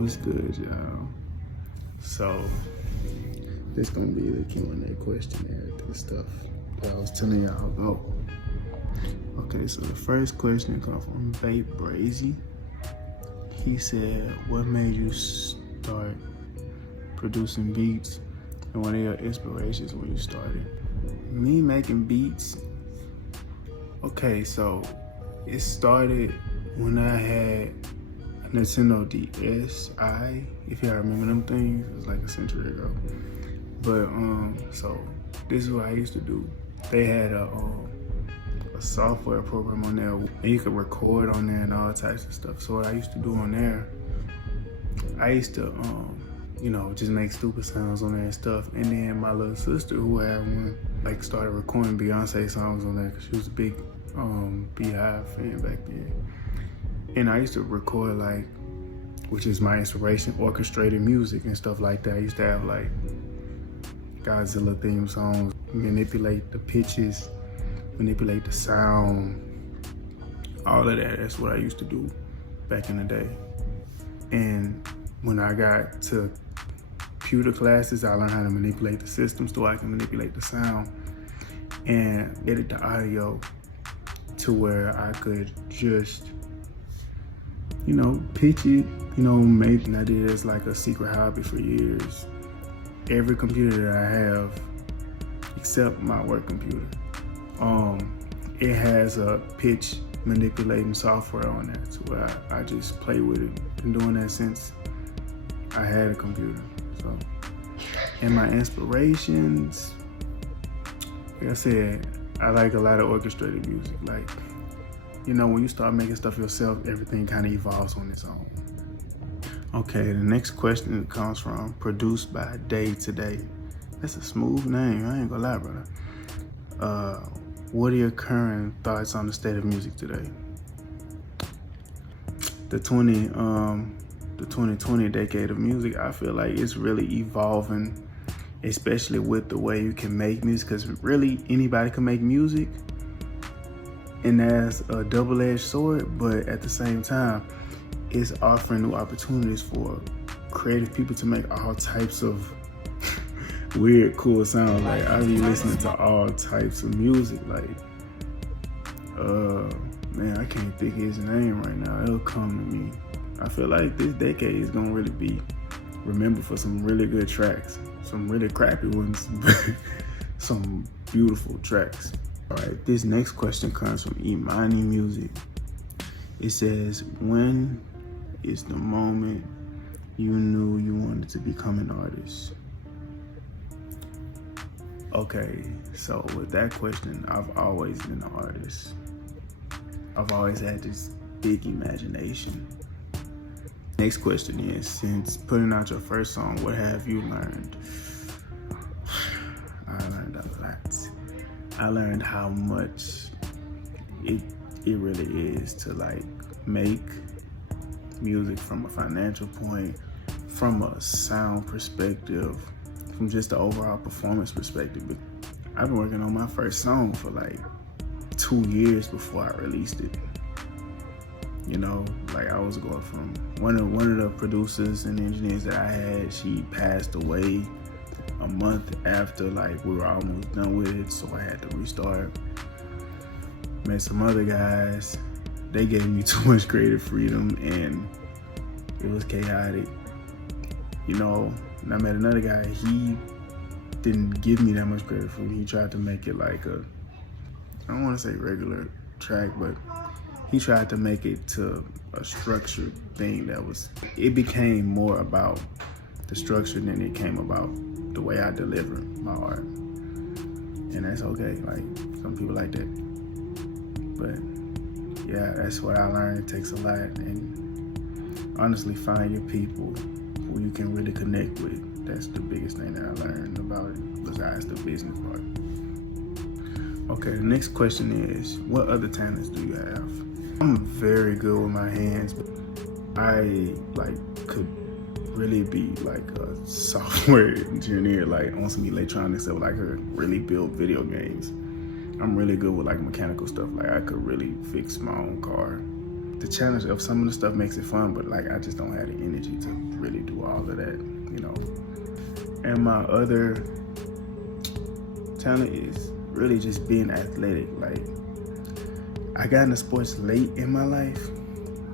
What's good, y'all? So, this gonna be the Q&A questionnaire and stuff that I was telling y'all about. Okay, so the first question comes from Vape Brazy. He said, what made you start producing beats, and what are your inspirations when you started? Me making beats, okay, so it started when I had a Nintendo DSi, if y'all remember them things. It was like a century ago. But so this is what I used to do. They had a software program on there, and you could record on there and all types of stuff. So what I used to do on there, I used to just make stupid sounds on there and stuff. And then my little sister, who had one, like started recording Beyonce songs on there because she was a big Beehive fan back then. And I used to record, like, which is my inspiration, orchestrated music and stuff like that. I used to have like Godzilla theme songs, manipulate the pitches, manipulate the sound, all of that. That's what I used to do back in the day. And when I got to computer classes, I learned how to manipulate the system so I can manipulate the sound and edit the audio to where I could just, pitch it, make. And I did it as like a secret hobby for years. Every computer that I have, except my work computer, it has a pitch manipulating software on that, so where I just play with it. Been doing that since I had a computer. So, and my inspirations, like I said, I like a lot of orchestrated music. Like, when you start making stuff yourself, everything kind of evolves on its own. Okay, the next question comes from Produced by Day Today. That's a smooth name, I ain't gonna lie, brother. What are your current thoughts on the state of music today? The 2020 decade of music, I feel like it's really evolving, especially with the way you can make music, because really anybody can make music, and that's a double-edged sword, but at the same time, it's offering new opportunities for creative people to make all types of weird, cool sounds. Like, I be listening to all types of music. Like, man, I can't think of his name right now. It'll come to me. I feel like this decade is gonna really be remembered for some really good tracks, some really crappy ones, but some beautiful tracks. All right, this next question comes from Imani Music. It says, when is the moment you knew you wanted to become an artist? Okay, so with that question, I've always been an artist. I've always had this big imagination. Next question is, since putting out your first song, what have you learned? I learned a lot. I learned how much it really is to like make music from a financial point, from a sound perspective, from just the overall performance perspective. But I've been working on my first song for like 2 years before I released it. Like I was going from one of the producers and engineers that I had, she passed away a month after like we were almost done with it, so I had to restart. Met some other guys. They gave me too much creative freedom and it was chaotic. And I met another guy, he didn't give me that much creative freedom. He tried to make it like I don't want to say regular track, but he tried to make it to a structured thing it became more about the structure than it came about the way I deliver my art. And that's okay, like some people like that. But yeah, that's what I learned. It takes a lot, and honestly, find your people who you can really connect with. That's the biggest thing that I learned about it, besides the business part. Okay, the next question is, what other talents do you have? I'm very good with my hands. I could really be like a software engineer, like on some electronics that I could really build video games. I'm really good with like mechanical stuff. Like I could really fix my own car. the challenge of some of the stuff makes it fun, but like I just don't have the energy to really do all of that, you know. And my other talent is really just being athletic. Like, I got into sports late in my life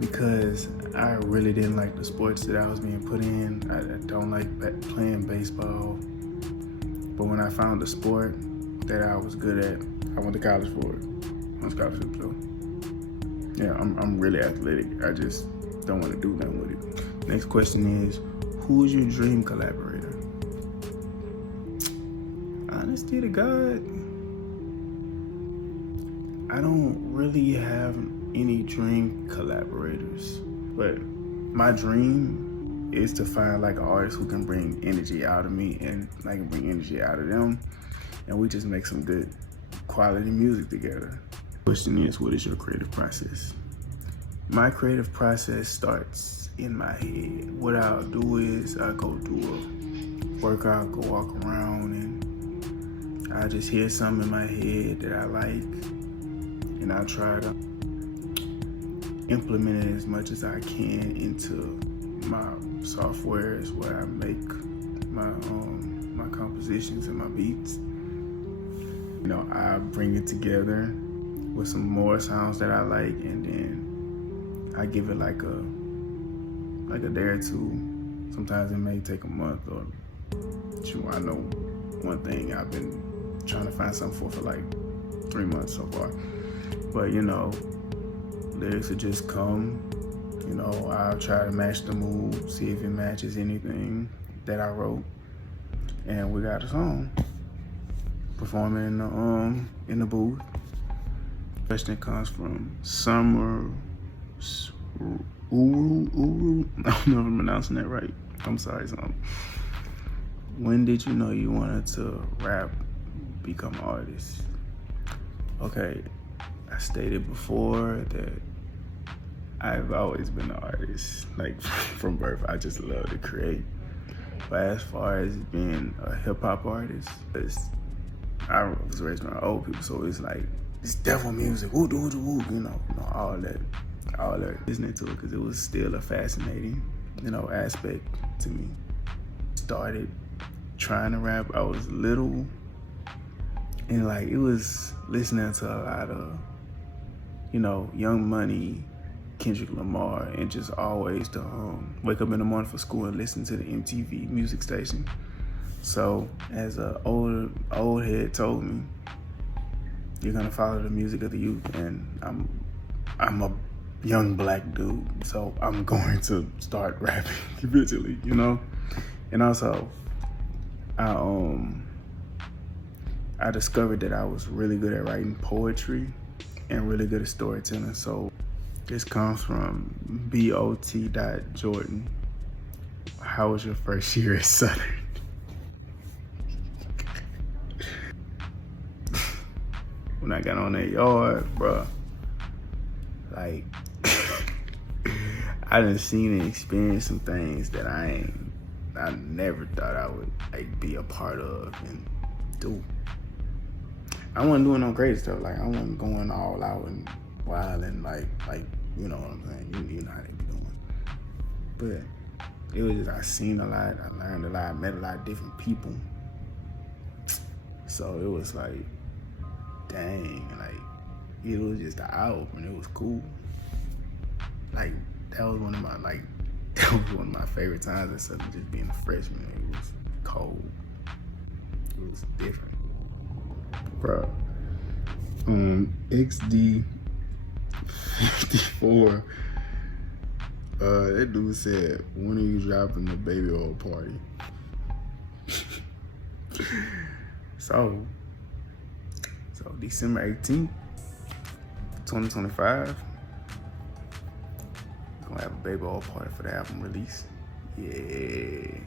because I really didn't like the sports that I was being put in. I don't like playing baseball. But when I found a sport that I was good at, I went to college for it. On scholarship, so yeah, I'm really athletic. I just don't want to do nothing with it. Next question is, who is your dream collaborator? Honesty to God, I don't really have any dream collaborators, but my dream is to find like an artist who can bring energy out of me and I can bring energy out of them, and we just make some good quality music together. Question is, what is your creative process? My creative process starts in my head. What I'll do is I go do a workout, go walk around, and I just hear something in my head that I like, and I try to implement it as much as I can into my softwares where I make my compositions and my beats. You know, I bring it together with some more sounds that I like, and then I give it like a day or two. Sometimes it may take a month, or I know one thing I've been trying to find something for like 3 months so far. But you know, lyrics will just come. You know, I'll try to match the mood, see if it matches anything that I wrote, and we got a song. Performing in the booth. Question comes from Summer Uru. I don't know if I'm pronouncing that right. I'm sorry, Summer. When did you know you wanted to rap, become an artist? Okay, I stated before that I've always been an artist. Like, from birth, I just love to create. But as far as being a hip hop artist, I was raised around old people, so it's like, it's devil music, woo, woo, woo, you know, all that, listening to it, because it was still a fascinating, you know, aspect to me. Started trying to rap, I was little, and like, it was listening to a lot of, you know, Young Money, Kendrick Lamar, and just always to wake up in the morning for school and listen to the MTV music station. So as an old head told me, you're gonna follow the music of the youth, and I'm a young black dude, so I'm going to start rapping eventually, you know. And also, I discovered that I was really good at writing poetry and really good at storytelling. So this comes from BOT.Jordan. How was your first year at Southern? When I got on that yard, bro, like, I done seen and experienced some things that I never thought I would like be a part of and do. I wasn't doing no crazy stuff. Like, I wasn't going all out and wild and like you know what I'm saying. You know how they be doing. But it was just, I seen a lot, I learned a lot, I met a lot of different people. So it was like, dang, like, it was just an out, and it was cool. Like, that was one of my favorite times at Southern, just being a freshman. It was cold. It was different. Bro, XD54, that dude said, when are you dropping the baby oil party? So December 18th, 2025, we're gonna have a baby oil party for the album release. Yeah,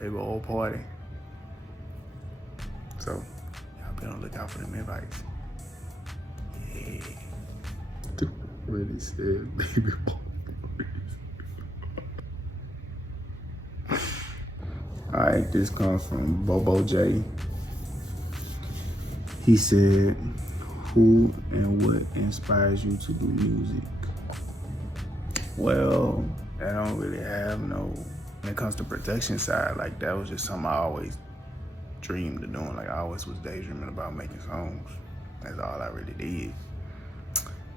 baby oil party. So y'all be on the lookout for them invites. Yeah. Really said baby oil party. All right, this comes from Bobo J. He said, who and what inspires you to do music? Well, I don't really have no, when it comes to production side, like that was just something I always dreamed of doing. Like I always was daydreaming about making songs. That's all I really did.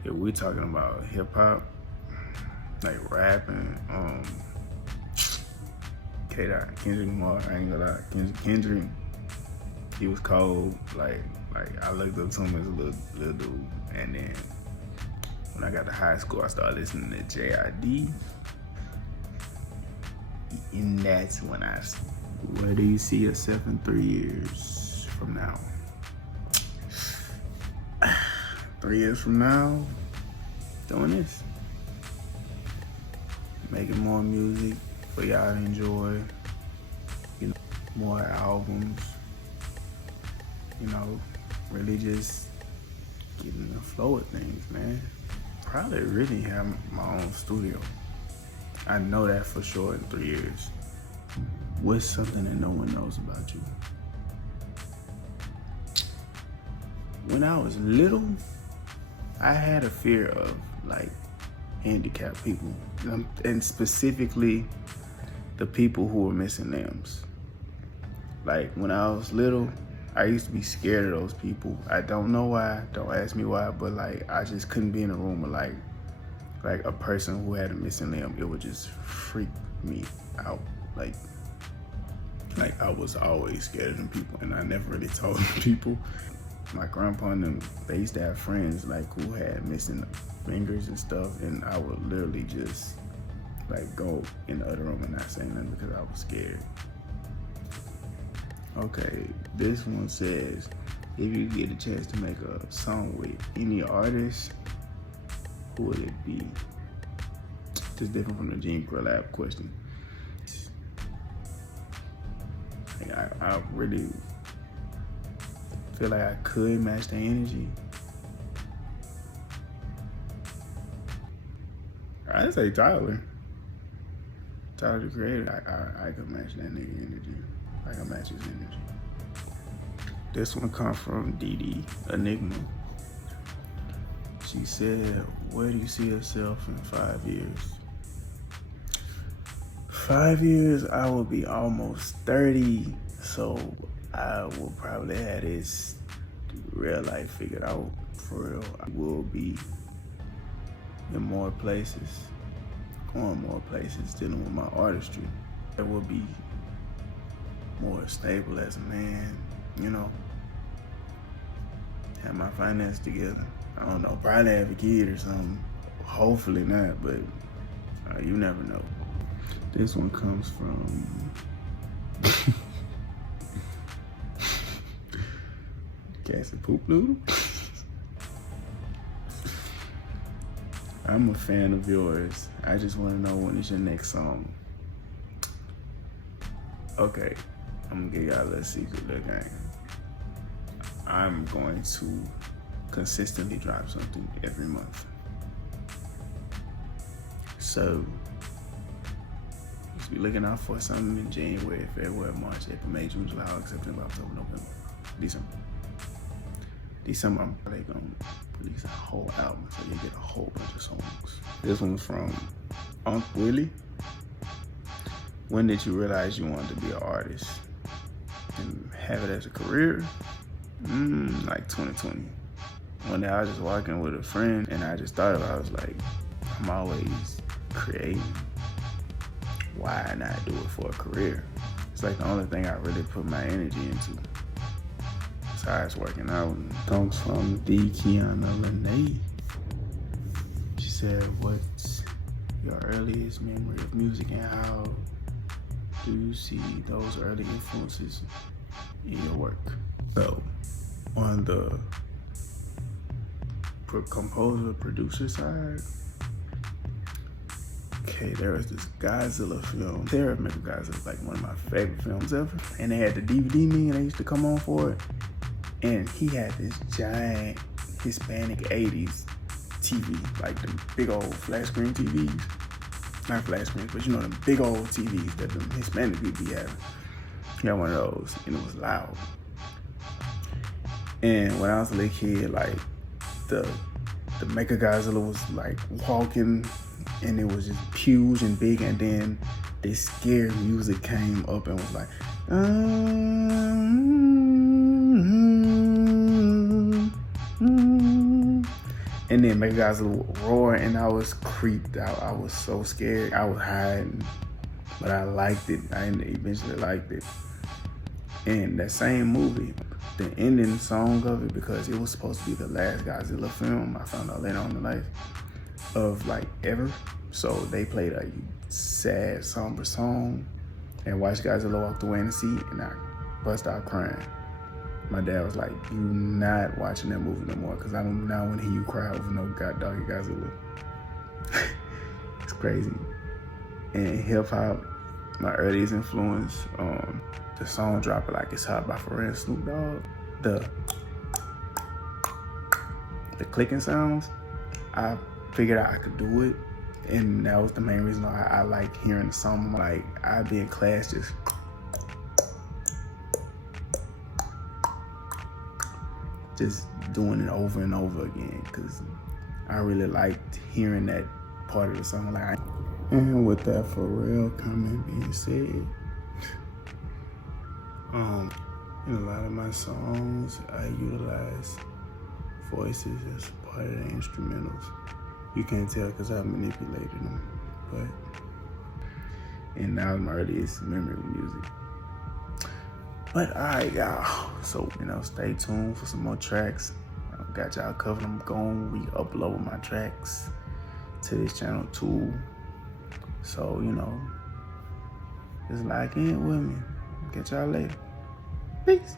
If we're talking about hip hop, like rapping, Kendrick Lamar, I ain't gonna lie, Kendrick, he was cold. Like I looked up to him as a little dude, and then when I got to high school, I started listening to J.I.D. And that's when where do you see yourself in 3 years from now? 3 years from now, doing this. Making more music for y'all to enjoy. You know, more albums. You know, really just getting the flow of things, man. Probably really have my own studio. I know that for sure in 3 years. What's something that no one knows about you? When I was little, I had a fear of like handicapped people, and specifically the people who were missing limbs. Like when I was little, I used to be scared of those people. I don't know why, don't ask me why, but like I just couldn't be in a room with like a person who had a missing limb. It would just freak me out. Like I was always scared of them people, and I never really told people. My grandpa and them, they used to have friends like who had missing fingers and stuff, and I would literally just like go in the other room and not say nothing because I was scared. Okay, this one says, if you get a chance to make a song with any artist, who would it be? Just different from the Gene Lab question. Like, I really feel like I could match the energy. I'd say Tyler. Tyler the Creator. I could match that nigga energy. I can match his energy. This one comes from Dee Enigma. She said, where do you see yourself in 5 years? 5 years, I will be almost 30, so I will probably have this real life figured out for real. I will be in more places, going more places, dealing with my artistry. I will be more stable as a man, you know, have my finances together. I don't know, probably have a kid or something. Hopefully not, but you never know. This one comes from Gas and Poop Noodle. I'm a fan of yours. I just want to know, when is your next song? Okay, I'm gonna give y'all a little secret, little gang. I'm going to consistently drop something every month. So, just be looking out for something in January, February, March, April, May, June, July, August, September, October, November, December, I'm probably gonna release a whole album, so you get a whole bunch of songs. This one's from Unc Willie. When did you realize you wanted to be an artist and have it as a career? Like 2020. One day I was just walking with a friend, and I just thought about it. I was like, I'm always creating. Why not do it for a career? It's like the only thing I really put my energy into. Besides working out. Comes from the QnA. She said, what's your earliest memory of music, and how do you see those early influences in your work? So, on the composer producer side, okay, there was this Godzilla film. Sarah remember Godzilla, like one of my favorite films ever. And they had the DVD me, and they used to come on for it. And he had this giant Hispanic 80s TV, like the big old flat screen TVs. Not flat screens, but you know, the big old TVs that the Hispanic people be having. He had one of those, and it was loud. And when I was a little kid, like the Mecha Godzilla was like walking and it was just huge and big, and then this scary music came up and was like, and then maybe guys would roar, and I was creeped out. I was so scared. I was hiding, but I liked it. I eventually liked it. And that same movie, the ending song of it, because it was supposed to be the last Godzilla film, I found out later on in life, of like ever. So they played a sad, somber song and watched Godzilla walk away in the seat, and I bust out crying. My dad was like, "You not watching that movie no more, because I do not want to hear you cry over no doggy Godzilla." It's crazy. And hip hop, my earliest influence, the song "Drop It Like It's Hot" by Pharrell and Snoop Dogg. The clicking sounds, I figured out I could do it, and that was the main reason why I like hearing the song. Like, I'd be in class just doing it over and over again, because I really liked hearing that part of the song. Like, and with that Pharrell comment being said, in a lot of my songs, I utilize voices as part of the instrumentals. You can't tell because I manipulated them, and that was my earliest memory of music. But all right, y'all. So, stay tuned for some more tracks. I got y'all covered. I'm going to re-upload my tracks to this channel too. So, just lock in with me. Catch y'all later. Peace.